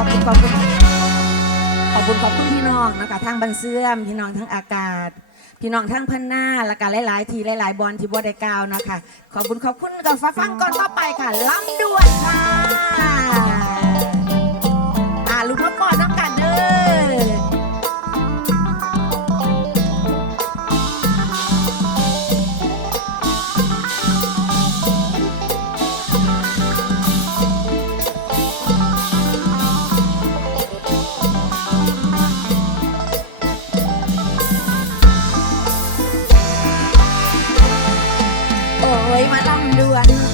อบคุณขอบคุณขอบคุณขอบคุณพี่น้องนะคะทั้งบันเสื่อมพี่น้องทั้งอากาศ พี่น้องทั้งพันหน้าและการหลาย ๆ ทีหลาย ๆ บอลที่บัวได้กาวนะคะ ขอบคุณขอบคุณกับฟ้าฟังก่อนต่อไปค่ะล้ำด่วนค่ะ dua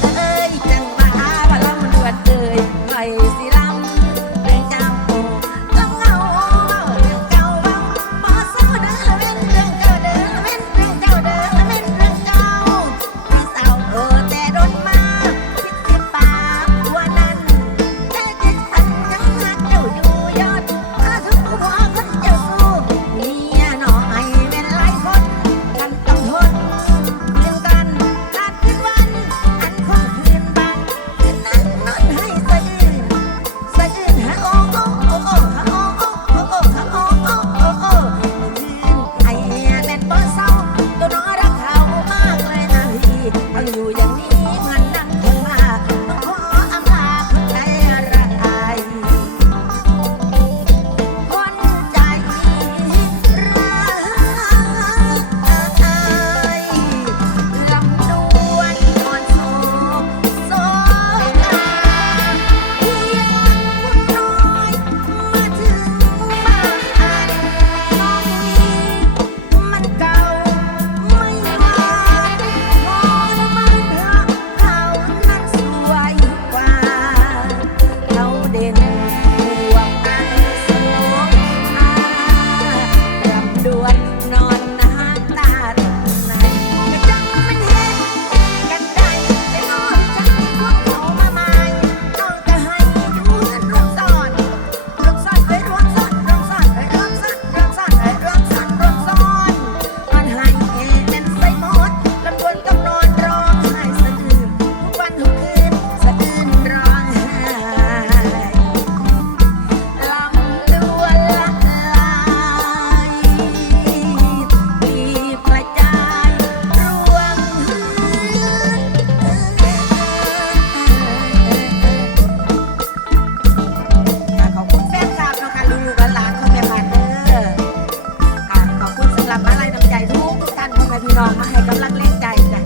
รับมาลรยน้ำใจทุกท่านพ่อแม่พี่น้องมาให้กำลังเล่นใจจ้ะ